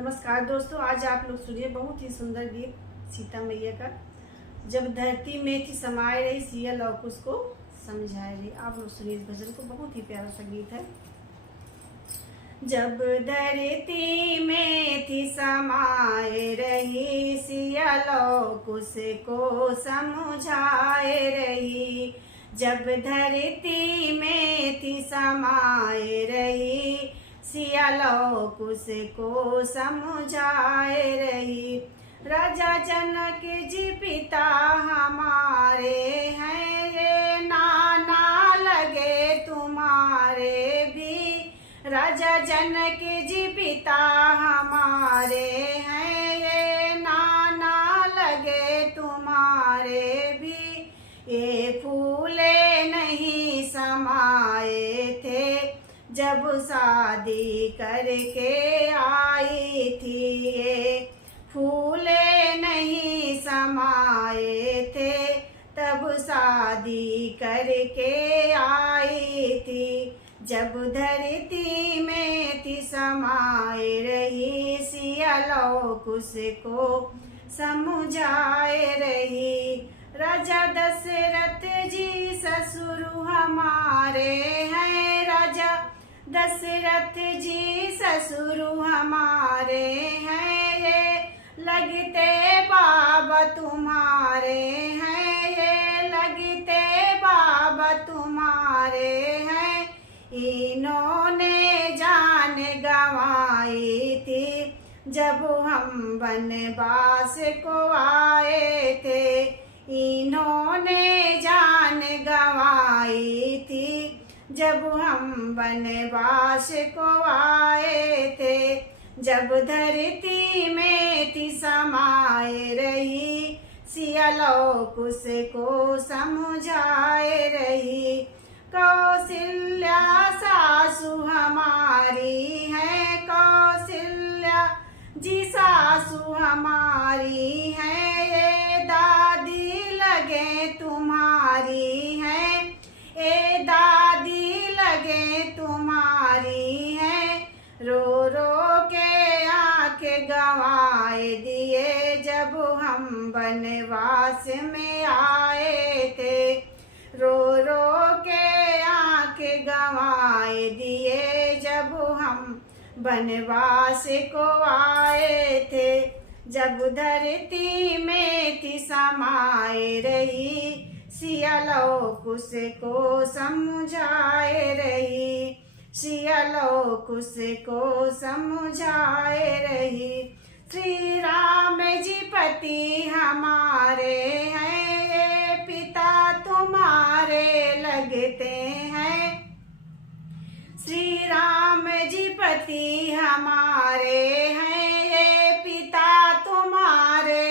नमस्कार दोस्तों, आज आप लोग सुनिए बहुत ही सुंदर गीत सीता मैया का। जब धरती में थी समाये रही, सिया लौक उसको समझाए रही। आप लोग सुनिए इस भजन को, बहुत ही प्यारा सा गीत है। जब धरती में थी समाये रही, सिया लौक उसको समझाए रही। जब धरती में थी समाये रही, सिया लौक उसको समझाए रही। राजा जनक जी पिता हमारे हैं, ये नाना लगे तुम्हारे भी। राजा जनक जी पिता हमारे हैं, ये नाना लगे तुम्हारे भी। ये फूले नहीं समाये थे, जब शादी करके आई थी। ये फूले नहीं समाये थे, तब शादी करके आई थी। जब धरती में थी समाये रही, सिया लौक उसको समझाए रही। राजा दशरथ जी ससुर हमारे हैं, राजा दशरथ जी ससुर हमारे हैं। ये लगते बाबा तुम्हारे हैं, ये लगते बाबा तुम्हारे हैं। इन्होंने जान गंवाई थी, जब हम वनवास को आए थे। इन्होंने जान गंवाई थी, जब हम वनवास को आए थे। जब धरती में थी समाये रही, सिया लौक उसको समझाए रही। कौशल्या सासु हमारी है, कौशल्या जी सासु हमारी है। ये दादी लगे तुम्हारी है, ए दादी लगे तुम्हारी है। रो रो के आंखें गंवाए दिए, जब हम वनवास में आए थे। रो रो के आंखें गंवाए दिए, जब हम वनवास को आए थे। जब धरती में थी समाये रही, सिया लौक उसको समझाए रही। सिया लौक उसको समझाए रही। श्री राम जी पति हमारे हैं, ये पिता तुम्हारे लगते हैं। श्री राम जी पति हमारे हैं, ये पिता तुम्हारे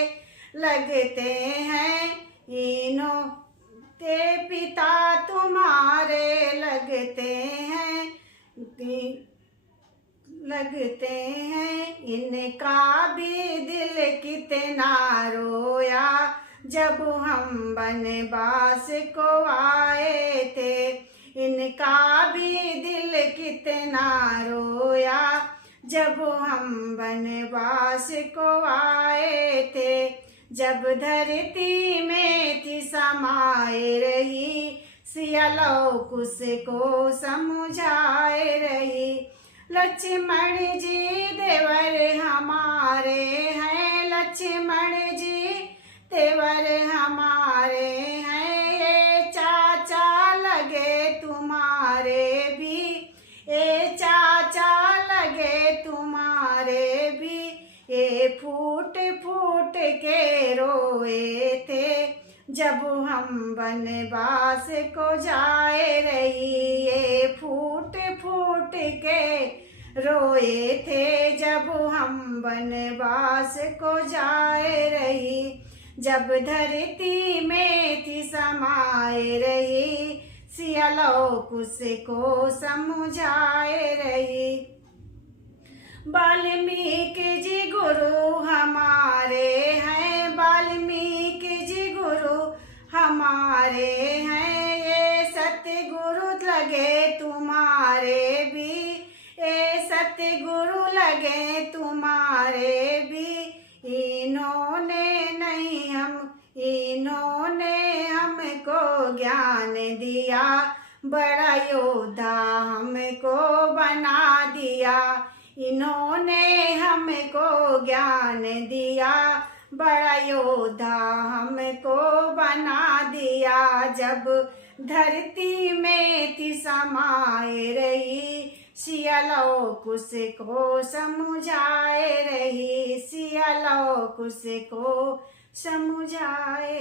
लगते हैं। इन्हों ते पिता तुम्हारे लगते हैं, लगते हैं। इनका भी दिल कितना रोया, जब हम वनवास को आए थे। इनका भी दिल कितना रोया, जब हम वनवास को आए थे। जब धरती में थी समाये रही, सिया लौक उसको समझाए रही। लक्ष्मण जी देवर हमारे हैं, लक्ष्मण जी देवर हमारे हैं। ये चाचा लगे तुम्हारे भी, ये चाचा लगे तुम्हारे भी। ये फूट फूट के रोए थे, जब हम वनवास को जाए रही। ये फूट फूट के रोए थे, जब हम वनवास को जाए रही। जब धरती में थी समाये रही, सिया लौक उसको समझाए रही। वाल्मीकि जी गुरु हमारे हैं, वाल्मीकि जी गुरु हमारे हैं। ये सतगुरु लगे तुम्हारे भी, ये सतगुरु लगे तुम्हारे दिया, बड़ा योद्धा हमको बना दिया। इन्होंने हमको ज्ञान दिया, बड़ा योद्धा हमको बना दिया। जब धरती में थी समाये रही, सिया लौकुश को समझाए रही, सिया लौकुश को समझाए